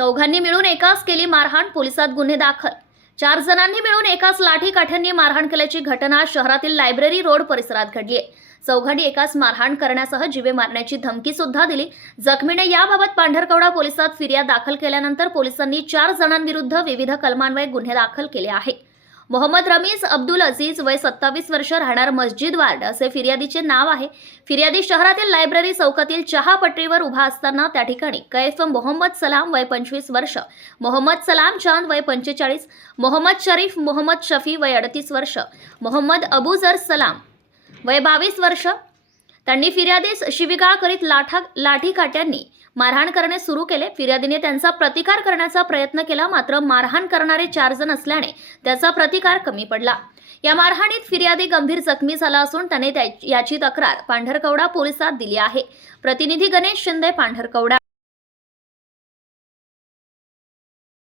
चौघांनी मिळून एकास केली मारहाण, पोलिसात गुन्हे दाखल। 4 जणांनी मिळून एकास लाठीकाठ्यांनी मारहाण केल्याची घटना शहरातील लायब्ररी रोड परिसरात घडली आहे। चौघांनी एकास मारहाण करण्यासह जीवे मारण्याची धमकी सुद्धा दिली। जखमीने याबाबत पांढरकवडा पोलिसात फिर्याद दाखल केल्यानंतर पोलिसांनी 4 जणांविरुद्ध विविध कलमान्वये गुन्हे दाखल केले आहे। मोहम्मद रमीज अब्दुल अजीज वय 27 वर्ष, राहणार मस्जिद वार्ड असे फिर्यादीचे नाव आहे। फिर्यादी शहरातील लायब्ररी चौकातील चहा पटरीवर उभा असताना त्या ठिकाणी कैफ मोहम्मद सलाम वय 25 वर्ष, मोहम्मद सलाम चांद वय 45, मोहम्मद शरीफ मोहम्मद शफी वय 38 वर्ष, मोहम्मद अबूजर सलाम वय 22 वर्ष त्यांनी फिर्यादीस शिवीगाळ करीत लाठीकाठ्यांनी मारहाण करणे सुरू केले। फिर्यादीने त्यांचा प्रतिकार करण्याचा प्रयत्न केला, मात्र मारहाण करणारे 4 जण असल्याने त्याचा प्रतिकार कमी पडला। या मारहाणीत फिर्यादी गंभीर जखमी झाला असून त्याने याची तक्रार पांढरकवडा पोलिसात दिली आहे। प्रतिनिधी गणेश शिंदे, पांढरकवडा।